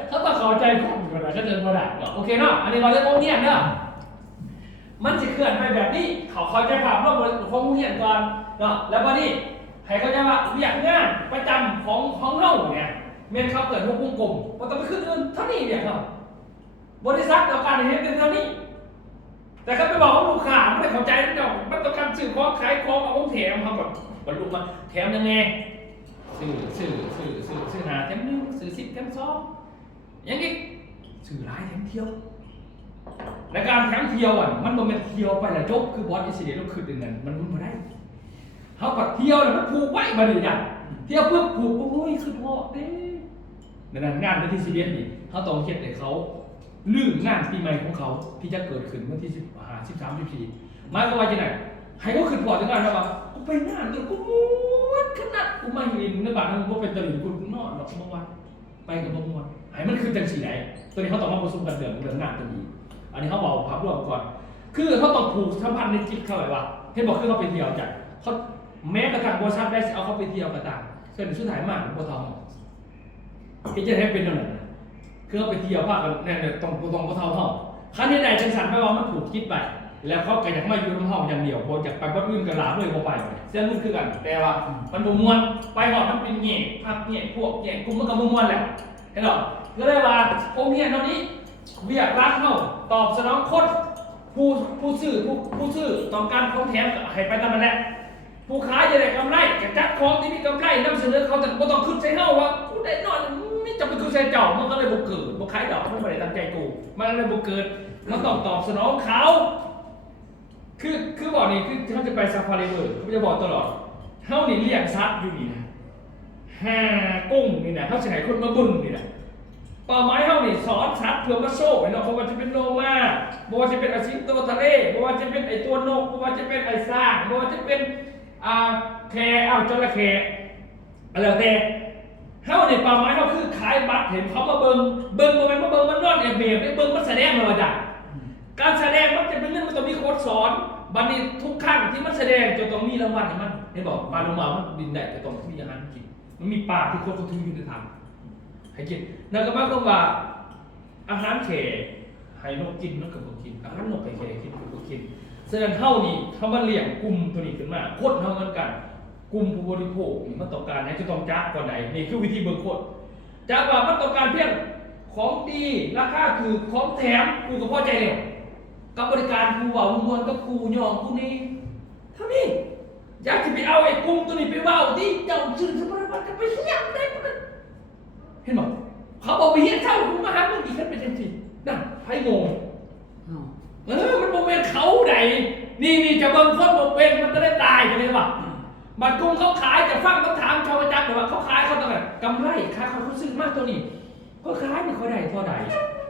เขาต้องเข้าใจคนก่อนนะถ้าเจอโปรดักต์โอเคเนาะอันนี้เราจะโมเนียนเนาะมันจะเคลื่อนไปแบบนี้เขาเข้าใจภาพรวมของโมเนียนก่อนเนาะแล้วก็นี่ให้เขาใจว่าอย่างงานประจำของเฮาเนี่ยเมนเขาเกิดวงกลมมันต้องไปขึ้นเงินเท่านี้เนี่ยครับบริษัทต้องการเห็นเป็นเท่านี้แต่เขาไปบอกว่าลูกค้าไม่ได้เข้าใจนะเจ้ามันต้องการซื้อของขายของเอาของแถมเขาแบบบรรลุมาแถมยังไงซื้อหาแถมนึงซื้อ10แถม2อย่างนี้ซื้อหลายแถมเที่ยวและการแถมเที่ยวอ่ะมันต้องเป็นเที่ยวไปแล้วจบคือบอสอิสเดียเราคืนเงินมันมุ่งมาได้เขาปัดเที่ยวแล้วมันผูกไว้มาดิอย่างเที่ยวเพื่อผูกโอ้ยคือพอเด้ในงานวันที่11นี่เขาต้องเขียนให้เขาลืมงานปีใหม่ของเขาที่จะเกิดขึ้นวันที่13 14หมายความว่าจะไหนให้เขาขึ้นพอถึงงานแล้วว่ากูไปงานกูม้วนขนาดกูมาอยู่ในบ้านมึงกูเป็นตะลิ่งกูนอนหรอกบางวันไปกับบางวันให้มันขึ้นจังสีไหนตัวนี้เขาต้องมาประชุมกันเรื่องงานตัวนี้อันนี้เขาบอกภาพรวมก่อนคือเขาต้องผูกสัมพันธ์ในจิตเขาไว้ว่าเห็นบอกคือเขาไปเที่ยวจัดเขาแม้กระทั่งบริษัทได้เอาเขาไปเที่ยวกระต่างเส้นชุดถ่ายมากบัวทองที่จะให้เป็นนั่นแหละคือเขาไปเที่ยวภาคกันเนี่ยตรงบัวทองห้องครั้งที่ใดจังสันไม่ว่ามันผูกคิดไปแล้วเขาก็อยากมาอยู่ในห้องอย่างเดียวพออยากไปบ้านอื่นกระลาเลยพอไปเส้นรุ่นคือกันแต่ว่ามันบ่ม่วนไปหอดมันเป็นเงี้ยภาคเงี้ยพวกเงี้ยกลุ่มมันก็บ่ม่วนแหละเห็นหรอก็เลยว่าองค์เงี้ยตอนนี้เวียกรักเขาตอบสนองคนผู้ซื้อต้องการของแถมให้ไปตามนั้นแหละผู้ขายจะได้กำไรจะจัดของที่มีกำไรนำเสนอเขาแต่บ่ต้องขึ้นใส่เฮาว่าผู้ใดนอนไม่จำเป็นขึ้นใส่เจ้ามันก็เลยบ่เกิดบ่ขายดอกมันบ่ได้ตั้งใจกูมันเลยบ่เกิดมันต้องตอบสนองเขาคือบอกนี่คือเขาจะไปซาฟารีเวิร์เขาจะบอกตลอดเฮานี่เลี้ยงสัตว์อยู่นี่นะกุ้งนี่นะเขาจะให้คนมาบุญนี่นะเป้าหมายเฮานี่สอนสัตว์เพื่อมาโซ่ไอ้เนาะเพราะว่าจะเป็นโลมาบ่ว่าจะเป็นสิงโตทะเลบ่ว่าจะเป็นไอ้ตัวนกบ่ว่าจะเป็นไอ้สร้างบ่ว่าจะเป็นแคจระเข้อะไรแต่เฮานี่เป้าหมายเฮาคือขายบัตรเห็นเขามาเบิ่งบ่แม่นมาเบิ่งมันนอนเบียบได้เบิ่งมันแสดงแล้วว่าจ้ะการแสดงมันจะเป็นเรื่องมันต้องมีโค้ดสอนบัดนี้ทุกครั้งที่มันแสดงจะต้องมีรางวัลให้มันเห็นบอกปลาโลมามันบินได้จะต้องมีอาหารกินมันมีปลาที่โค้ดเขาถืออยู่ในถังให้กินนั่นก็หมายความว่าอาหารแขกให้นกกินนกกับนกกินอาหารนกให้แขกกินกับนกกินแสดงเท่านี้เขามาเลี้ยงกลุ่มตัวนี้ขึ้นมาโคตรเท่าเหมือนกันกลุ่มผู้บริโภคนี่มันต้องการให้จะต้องจ้าก่อนไหนนี่คือวิธีเบิกโคตรจ้าว่ามันต้องการเพียงของดีราคาคือของแถมกูก็พอใจแล้วกับบริการกูว่าวนกับกูยองกูนี่เท่านี้อยากจะไปเอาไอ้กลุ่มตัวนี้ไปว่าที่เจ้าชื่อสมบัติกันไปเสียงได้เห็นบอกเขาบอกไปเฮียเจ้ากูมาหามึงอีกขั้นเป็นจริงนั่นไพ่งงมันโมเมนต์เขาใดนี่จะเบิ่งคนโมเมนต์มันจะได้ตายกันเลยว่ะบัตรกลุ่มเขาขายจะฟังคำถามชาวประจักษ์แต่ว่าเขาขายเขาต้องแบบกำไรขายเขาซื้อมากตัวนี้ก็ขายนี่เขาได้เท่าใด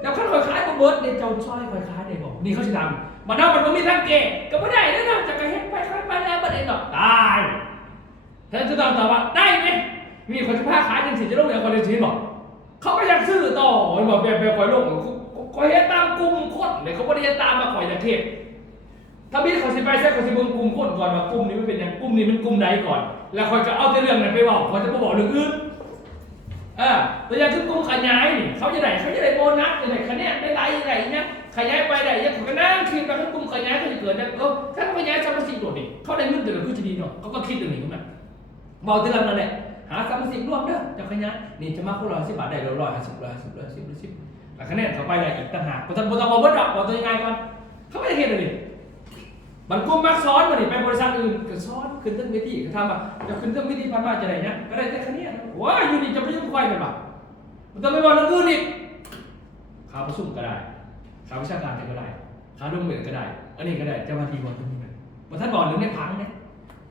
แล้วขั้นคอยขายมาเบิร์ดเดี๋ยวเจ้าช่อยคอยขายได้บอกนี่เขาจะทำมันเอามันมีทั้งเก๋ก็ไม่ได้แล้วนะจะกระเฮ็ดไปขายไปแล้วประเด็นหรอกตายท่านจะตอบว่าได้ไหมมีคนจะพาขายจนสิจะลงอย่างคนเดียวทีบอกเขาก็ยังซื้อต่อบอกแบบคอยลงคอยเฮ็ดตามกลุ่มคนเนี่ยเขาไม่ได้ตามมาคอยจะเทปถ้าพี่เขาสิไปใช้เขาสิเบิ่งกลุ่มคนก่อนว่ากลุ่มนี้มันเป็นอย่างกลุ่มนี้มันกลุ่มใดก่อนแล้วคอยจะเอาแต่เรื่องนั้นไปบอกเขาจะไม่บอกเรื่องอื่นตัวอย่างคือกลุ่มขยายนี่เขาจะได้โบนัสจะได้คะแนนได้ไรเนี่ยขยายไปได้ยังเขาก็นั่งคิดไปทั้งกลุ่มขยายเขาจะเกิดได้ถ้าขยายสามสิบโดดนี่เขาได้เงินเดือนคือจะดีเนาะเขาก็คิดอย่างนี้ขึ้นมาบอกแต่เรื่องนั้นแหละหา30รวมเด้อจะขยายนี่จะมาคู่เรา10 บาทได้150คะแนนเขาไปได้อีกต่างหากพอทำมาเบิดดอกบอกตัวยังไงก่อนเขาไม่ได้เห็นเลยมันกุ้มมักซ้อนมาดิไปบริษัทอื่นก็ซ้อนขึ้นตั้งเวทีก็ทำแบบจะขึ้นตั้งเวทีพันมาจะไหนเนี่ยก็ได้แต่คะแนนว้าอยู่นี่จะไปยุ่งควายกันปะมันต้องไปบอกเรื่องอื่นอีกขาประชุมก็ได้ขาวิชาการก็ได้ขาดมเบิดก็ได้อันนี้ก็ได้จะมาทีวันตรงนี้เลยมาท่านบอกเรื่องในพังเนี่ย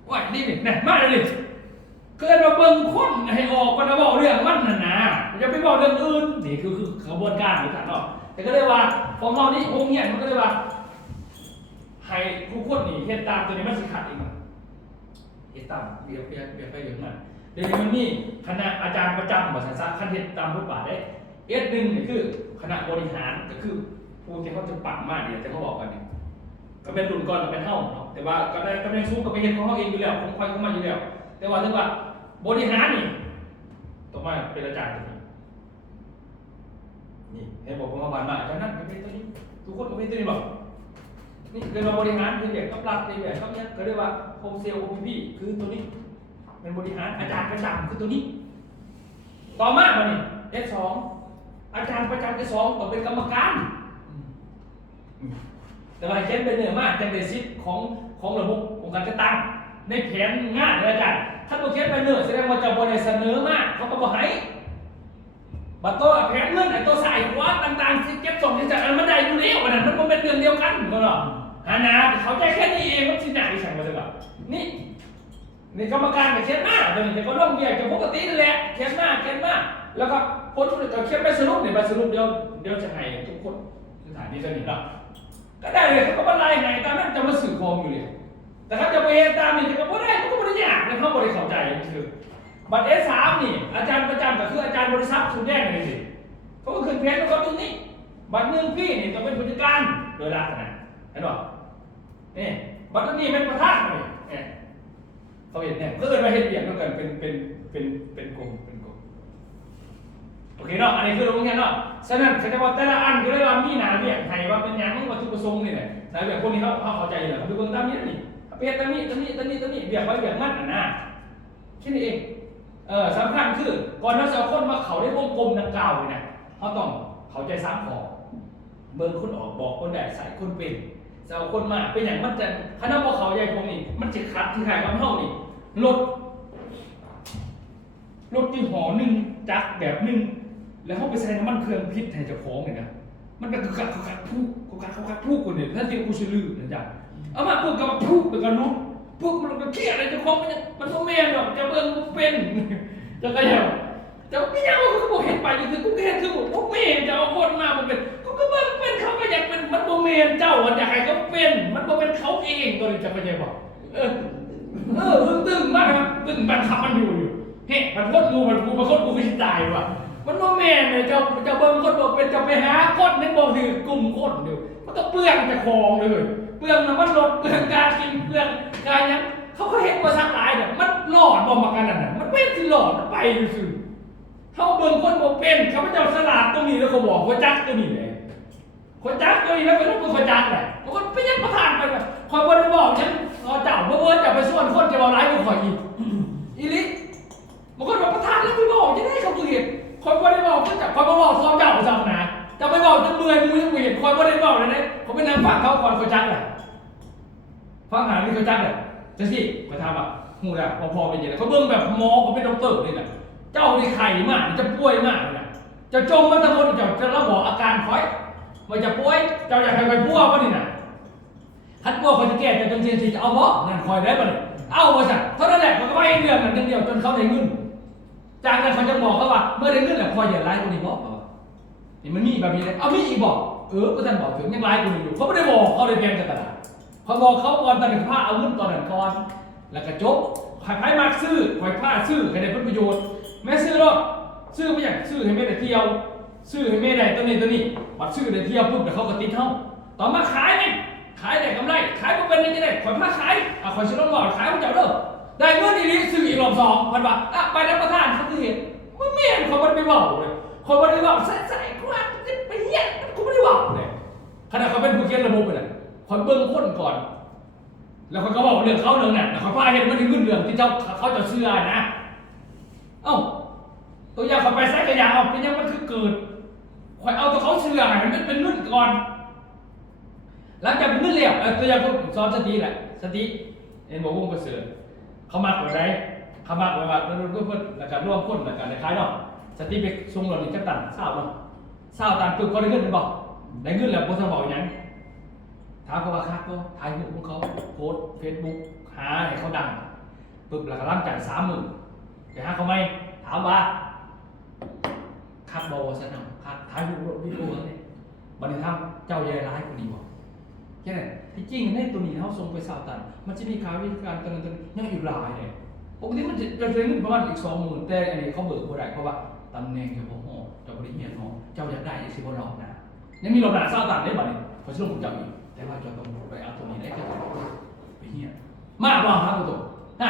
ว้านี่เนี่ยมาเลยดิเกิดมาเบิ่งคนให้ออกก็จะบอกเรื่องมันนะจะไปบอกเรื่องอื่นนี่คือกระบวนการหรือการออกแต่ก็เลยว่าของเรานี่องค์เนี่ยมันก็เลยว่าให้ผู้คนนี่เฮ็ดตามตัวนี้มันสิขาดอีกมั้งเฮ็ดตามเบียร์ไปเยอะมากเดี๋ยวมันมีคณะอาจารย์ประจำบริษัทคันเฮ็ดตามบทบาทได้S1นี่คือคณะบริหารก็คือผู้ที่เขาจะปักมาเดี๋ยวจะเขาบอกกันนี่ก็เป็นรุ่นก่อนก็เป็นเฮ้าเนาะแต่ว่าก็ได้ตำแหน่งสูงก็ไปเฮ็ดของเขาเองอยู่แล้วของใครของมันอยู่แล้วแต่ว่าถึงว่าบริหารนี่ต้องมาเป็นอาจารย์ นี่ให้บอกว่าผ่านมาจากนั้นก็เป็นตัวนี้ทุกคนก็เป็นตัวนี้บอกนี่คือเราบริหารคือเด็กกับรัฐในแบบเขาเนี่ยเขาเรียกว่าโฮมเซล OPP คือตัวนี้เป็นบริหารอาจารย์ประจำคือตัวนี้ต่อมาเนี่ยS2อาจารย์ประจำS2ต้องเป็นกรรมการแต่ว่าเช่นเป็นเนื้อมากจะเป็นสิทธิ์ของระบบของการจัดตั้งในแผนงานเลยอาจารย์ถ้าตัวเขียนเป็นเนื้อแสดงว่าจะบริเสนอมากเขาก็บอกให้บัตรตัวแผนเงินไอ้ตัวสายหัวต่างๆที่เก็บส่งที่จากอันมันได้อยู่แล้ววันนั้นมันเป็นเรื่องเดียวกันก็หรอหานาเขาใจแค่นี้เองมันสิหนาที่สั่งมาเลยแบบนี่กรรมการกับเขียนหน้าเดี๋ยวนี้ก็ร่องเบียร์กับปกตินั่นแหละเขียนหน้าแล้วก็โพสต์ก็เขียนไปสรุปเนี่ยไปสรุปเดี๋ยวจะให้ทุกคนสถานที่จะหนีหรอกก็ได้เลยเขาก็บรรลัยไงตามนั้นจะมาสื่อโคมอยู่เลยแต่เขาจะไปตามนี่ก็ไม่ได้มันก็ไม่ได้ยากนะเขาไม่ได้เข้าใจคือบัตรS3นี่อาจารย์ประจำก็คืออาจารย์บริษัทสุดแย่เลยสิเขาก็ขึ้นเพจแล้วก็ตรงนี้บัตร1พี่นี่ต้องเป็นผู้จัดการโดยหลักนะเห็นป่ะนี่บัตรนี้เป็นประธานเลยเขาเห็นเนี่ยก็เลยมาเห็นเปลี่ยนด้วยกันเป็นกลุ่มโอเคเนาะอันนี้คือเราเงี้ยเนาะฉะนั้นเขาจะว่าแต่ละอันก็เลยว่ามีหนาเรียกไทยว่าเป็นยังมึงวัตถุประสงค์นี่แหละแต่แบบพวกนี้เขาเข้าใจเลยเขาดูเบื้องต้นนี้นี่เปียตนี้เบียกไว้เบียกมั่นนะแค่นี้เองสำคัญคือก่อนเราจะเอาคนมาเขาได้วงกลมดังกล่าวเลยนะเขาต้องเข้าใจ3ข้อเบิ่งคนออกบอกคนได้ใส่คนเป็นจะเอาคนมาเป็นอย่างมันจะคณะพวกเขาใหญ่พวกนี้มันจะคัดที่ใครความเท่านี่รถที่ห่อหนึ่งจักแบบหนึ่งแล้วเขาไปใส่น้ำมันเครื่องพิษให้เจ้าของเนี่ยนะมันเป็นเขาคัดพูคนเนี่ยถ้าเรียกกูชื่อลือนะจ๊ะเอามาพูดกับพูดกับนุ๊กพูดมันก็เครียดอะไรเจ้าของมันก็แม่หรอกจะเบิ่งกูเป็นจะกระยำจะไม่ยังก็บอกเห็นไปคือกูเห็นคือผมไม่เห็นจะเอาคนมามันเป็นก็เบิ่งเป็นเขาก็อยากเป็นมันโมเมนเจ้าอยากให้เขาเป็นมันโมเป็นเขาเองตัวนี้จะกระยำบอกตึงมากนะตึงมันขับมันอยู่เฮ้มันพ้นงูมันกูมาพ้นกูไม่ตายว่ะมันโมเมนเลยจะเบิ่งคนบอกเป็นจะไปหาคนนึกบอกถือกลุ่มคนเดียวมันก็เปลืองจะคลองเลยเปลืองน้ำมันลดเปลืองการกินเปลืองการยังเขาเห็นว่าสักหลายเนี่ยมันหลอดบอกมากันนั่นน่ะมันเป็นที่หลอดไปอยู่ซื่อเขาเบิ่งคนบอกเป็นเขาไม่เจ้าสลาดตรงนี้แล้วเขาบอกเขาจักตัวนี้เลยเขาจักตัวนี้แล้วเป็นลูกเขาจักแหละบางคนไปยังประธานไปแบบคอยบริบอกฉันเจ้าเมื่อจะไปส่วนคนจะบอกร้ายกูคอยอีลิบางคนบอกประธานแล้วไปบอกจะได้เขาคือเห็นคอยบริบอกก็จับคอยมาบอกซ้อมเจ้าประจำนะจะไปบอกจนเมื่อยมือยังเห็นคอยบริบอกเลยนะเขาเป็นนางฝั่งเขาคอยเขาจักเลยฟังหาที่เขาจักเลยจะสิเขาทำอ่ะหูแล้วพอเป็นอย่างไรเขาเบิ่งแบบหมอเขาเป็นด็อกเตอร์เลยนะเจ้าที่ไข่มากจะป่วยมากเลยนะจะจมมันตะมนจะระบอกอาการคอยมันจะป่วยเจ้าอยากให้ไปป่วยป่ะนี่นะฮัดป่วยเขาจะแก้จะจนเสียทีจะเอาบ่นั่นคอยได้ป่ะเนี่ยเอามาสั่งเท่านั้นแหละเขาก็ไม่เรื่องนั้นเดียวจนเขาได้เงินจากนั้นเขาจะบอกเขาว่าเมื่อได้เงินแล้วคอยอย่าไล่คนนี้บอกนี่มันมีแบบนี้เลยเอามีอีกบอกก็ท่านบอกถึงยังไล่คนนี้อยู่เขาไม่ได้บอกเขาได้เพียงแต่ตลาดเขาบอกเขาก่อนตอนหนึ่งผ้าเอาเงินตอนนั้นก่อนแล้วก็จบขายไพ่มากซื้อขายผ้าซื้อให้ได้ผลประโยชน์แม่ซื้อหรอกซื้อไม่อยากซื้อให้แม่ได้เที่ยวซื้อให้แม่ได้ตัวนี้บัดซื้อได้เที่ยวปุ๊บเดี๋ยวเขาก็ติดเท่าต่อมาขายไหมขายได้กำไรขายก็เป็นยังไงขายผ้าขายขายซื้อรถบอกขายเขาเจ้าเด้อได้เงินอีนี้ซื้ออีกรอบ2พันบาทไปรับประทานเขาคือเห็นไม่เมียนเขาไม่ได้บอกเลยเขาไม่ได้บอกใส่กูว่าไปเหี้ยกูไม่ได้บอกเลยขณะเขาเป็นผู้เขียนระบบเลยคนเบิ้งคนก่อนแล้วเขาก็บอกเรื่องเขาเรื่องนั้นเขาพาเห็นมันถึงเรื่องที่เขาจะเชื่อนะเอ้าตัวอย่างเขาไปใส่กระยาเอาเป็นยังมันคือเกิดคอยเอาตัวเขาเชื่อให้มันเป็นนุ่นก่อนหลังจากเป็นนุ่นเลี้ยวตัวอย่างเขาซ้อมสติแหละสติเห็นบอกวงประเสริฐเขามากกว่าไรเขามากกว่าแล้วเพื่อนแล้วก็ร่วมคนแล้วก็ในคล้ายเนาะสติไปทรงหล่นนี่จะตันเศร้าเนาะเศร้าตันปุ๊บเขาได้เงินเป็นบอกได้เงินแล้วพอสมบอกอย่างถามเขาว่าครับก็ถ่ายรูปของเขาโพสเฟซบุ๊กหาให้เขาดังปุ๊บแล้วก็ร่างจ่าย30,000ไปหาเขาไหมถามว่าครับบอกว่าฉันเอาครับถ่ายรูปวิดีโอนี่บันทึกทำเจ้าใหญ่ร้ายคนนี้บอกแค่นั้นที่จริงในตัวนี้เขาส่งไปสาวตันมันจะมีค่าวิธีการตัวนึงยังอีกหลายเนี่ยปกติมันจะเงินประมาณอีก20,000แต่อันนี้เขาเบิกบ่ได้เพราะว่าตำแหน่งเกี่ยวกับห้องเจ้าบริเฮียนห้องเจ้าอยากได้สิบ่รอบนะยังมีรอบหน้าสาวตันได้บ่เนี่ยเขาจะลงกับเจ้าอีกแต่ว่าจะต้องไปเอาตัวนี้ได้แค่ไปเฮียมากว่าครับตัวฮะ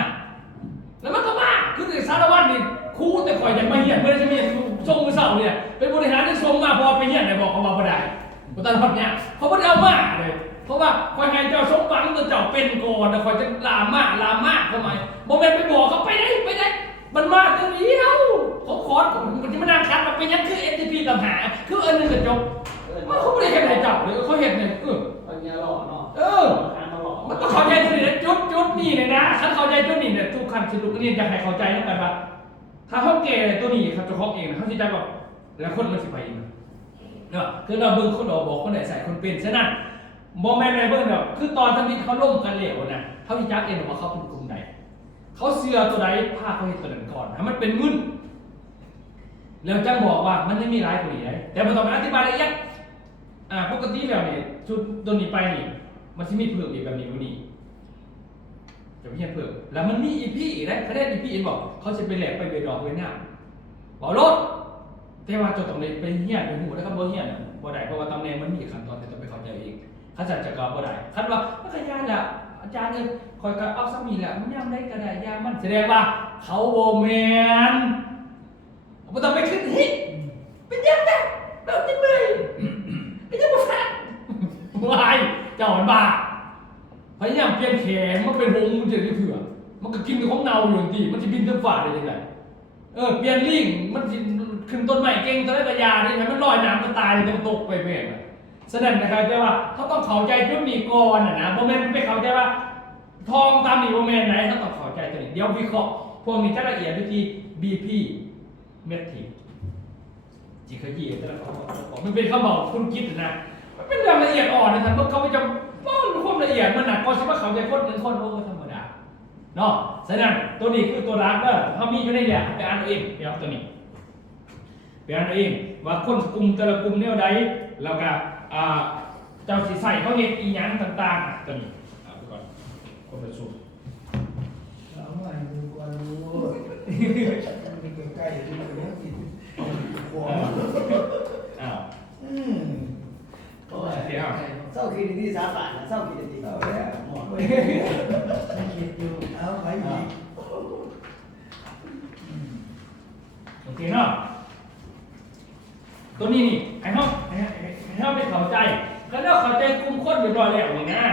แล้วมันก็มากคือสารวัตรนี่ครูแต่ข่อยยังไม่เฮียนไม่ได้จะมีส่งมือเสา เนี่ยเป็นบริหารที่ทรงมาพอไปเนี่ยไหนบอกเขามาบ่ได้บ่ตลอดเนี่ยเขาบ่ได้เอามาเลยเพราะว่าคอยให้เจ้าสมหวังตัวเจ้าเป็นก่อนแต่คอยจะลามาทำไมบ่แม่นไปบอกเขาไปได้มันมาตัวเดียวเขาขอมันจะมานั่งคัดมันเป็นยังคือ NTP ต่างหากคืออันนึงก็จบมันเขาไม่ได้เห็นไหนจับเลยเขาเห็นเนี่ยเอาเงี้ยหล่อเนาะ มันต้องเข้าใจตัวนี้นะจุดนี่เลยนะถ้าเข้าใจตัวนี้เนี่ยทุกคันสรุปนี่จะให้เข้าใจแล้วกันว่าถ้าเขาเกย์ตัวนี้ครับเจ้าของเองเขาจะได้แบบแล้วคนมันสิไปเองเนาะคือเราเบิ่งคนบอกคนไหนใส่คนเป็นฉะนั้นโมเมนต์ในเบิ่งแบบคือตอนทำนี้เขาล่มกันเหลวนะเขาจะจักเองว่าเขาเป็นกลุ่มใดเขาเสือตัวใดพาเขาให้ตัวนั้นก่อนให้มันเป็นมึนแล้วจังบอกว่ามันไม่มีร้ายกว่านี้เลยแต่มันต้องอธิบายละเอียดปกติแล้วเนี่ยชุดตัวนี้ไปนี่มันจะมีเผือกอีกแบบนี้วันนี้จะไม่ใช่เผือกแล้วมันมีอีพีอีกนะเขาได้อีพีเองบอกเขาจะไปแหลกไปเบดอกไว้หน้าบอกรถแต่ว่าตัวตำแหน่งไปเหี้ยนไปหูแล้วครับบ่เหี้ยนบ่ได้เพราะว่าตำแหน่งมันมีขั้นตอนที่ต้องไปเข้าใจเองข้าจัดจักรบ่ได้คันว่าไม่ขยันละอาจารย์เนี่ยคอยก็เอาสามีแหละมันย่ำได้ก็ได้ย่ำมันแสดงว่าเขาโบแมนมันต้องไปขึ้นฮิเป็นยังไงเราจะไม่เป็นยังไงวายเจ้ามันบ้าพยายามเปลี่ยนแขนมันเป็นหงมันจะได้เผื่อมันก็กินกับของเนาอยู่ทีมันจะบินเท่าฝ่าได้ยังไงเปลี่ยนลิงมันขึ้นต้นใหม่เก่งตะไลกระยาได้ไงมันลอยน้ำก็ตายเลยมันตกไปแม่แสดงนะครับแต่ว่าเขาต้องเข้าใจจุดนี้ก่อนนะโมเมนต์ไม่เข้าใจว่าทองตามนี้โมเมนต์ไหนเขาต้องเข้าใจตัวนี้เดี๋ยววิเคราะห์พวกนี้จะละเอียดวิธี BP เม็ดทีจิขยี้แต่ละข้อมันเป็นคำบอกคุณคิดนะมันเป็นเรื่องละเอียดอ่อนนะท่านเขาไม่จำป้องความละเอียดมันหนักก็ใช่ว่าเขาจะคนหนึ่งคนโอ้ธรรมดาเนาะฉะนั้นตัวนี้คือตัวรักเด้อเขามีอยู่ในเนี่ยไปอ่านเอาเองเดี๋ยวตัวนี้ไปอ่านเอาเองว่าคนกลุ่มแต่ละกลุ่มเนี่ยใดแล้วก็เจ้าสีใส่เขาเห็นอีหยังต่างๆตัวนี้ไปก่อนคนละสูตร เอาใหม่ดูก่อนดูมีใกล้ๆดูเนี้ยกินหัว อ้าว โอ้ย เดี๋ยว เศร้าคิดที่สาบานเศร้าคิดที่ เอาแล้วหมดไปคิดอยู่เอาไปอีก โอเคเนาะตัวนี้นี่ให้เขาไปเข้าใจก็แล้วเข้าใจกลุ่มคนเรียบร้อยแล้วนี่นะ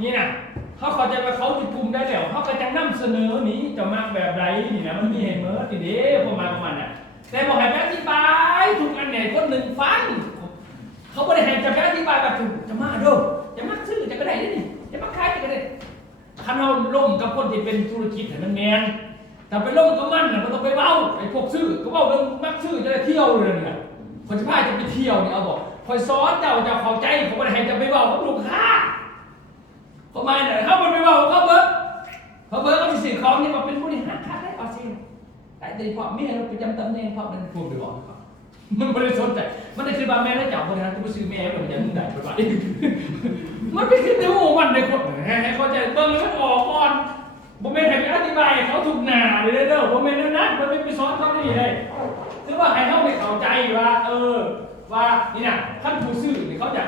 นี่นะเขาเข้าใจว่าเขาจะกลุ่มได้แล้วเขาก็จะนำเสนอนี้จะมาแบบไรนี่นะมันมีให้เมื่อทีเดียวประมาณน่ะแต่บอกให้อธิบายทุกอันไหนคนหนึ่งฟังเขาไม่ได้ให้จะอธิบายแบบจะมาดูจะมาซื้อจะก็ได้นี่จะมาขายจะก็ได้คันเราล่มกับคนที่เป็นธุรกิจเห็นมันแมนแต่ไปล่มกับมันน่ะมันต้องไปเบ้าไอ้พวกซื้อก็เบ้าเรื่องมักซื้อจะได้เที่ยวเลยเนี่ยคนจะพาจะไปเที่ยวนี่เอาบอกคอยสอนเจ้าจะเข้าใจเขาไม่ได้ให้จะไปเบ้ากับลูกค้าเขามาเนี่ยเขาไปเบ้าเขาเบิร์ดเขาสิ่งของนี่มาเป็นบริหารค่าได้เอาสิแต่ในพอมีอะไรประจำตำแหน่งพอมันพูดไปบอกเขามันไม่ได้สนใจมันได้คือบางแม่แล้วเจ้าบริหารกูซื้อแม่แบบอย่างนึงได้ไปบ้างมันไม่ขึ้นในหัวมันเลยคนให้เข้าใจเบิ้งแล้วมันออกก่อนผมไม่ให้ไปอธิบายเขาถูกหนาเลยเด้อผมไม่นั้นมันไม่ไปสอนเขาได้เลยคือว่าให้เขาไปเข้าใจว่าว่านี่นะขั้นผู้ซื้อนี่เขาจะ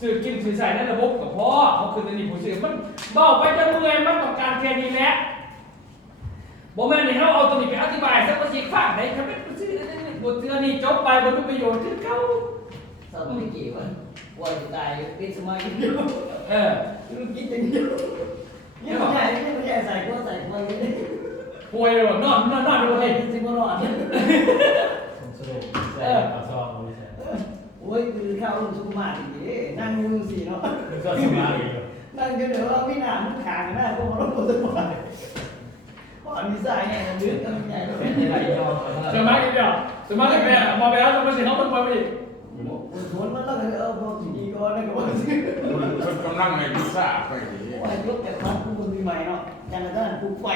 ซื้อกินซื้อใส่ในระบบกับพ่อเขาคือตัวนี้ผู้ซื้อมันเบาไปจนเมื่อยมันต้องการแค่นี้แหละบ่แม่นให้เขาเอาตัวนี้ไปอธิบายสักภาษาฟังได้ทำเป็นผู้ซื้อบทเรื่องนี้จบไปบนประโยชน์คือเขา เศร้าไม่กี่วันป่วยตายเป็นสมัยเดียวคิดอย่างเดียวเนี่ยไม่ใช่ใส่ก็ใส่ไปเลย ป่วยเลยนอนดูให้ จริงๆก็รอด ส่งสรุปใส่ปลาซองไม่ใช่ โอ้ยคือข้าวลงสุกุมาทีนี้นั่งดูสิเนาะ ก็สบายเลย นั่งกันเดี๋ยวว่าไม่นานมันขาดกันได้พวกเราลงสุกุมาเพราะอันนี้ใส่เนี่ยมันลึกกันใหญ่เลย เป็นอะไรยอม สมัยเดียวสมัยแม่มาไปแล้วสมัยสิเขาไปอีก สวนมันต้องพอกี่ก้อนแล้วก็ว่า คนกำลังในพิซซ่าไปดี โอ้ยยกแต่ความผู้คนมีใหม่เนาะจันทร์ท่านปลูกไฟ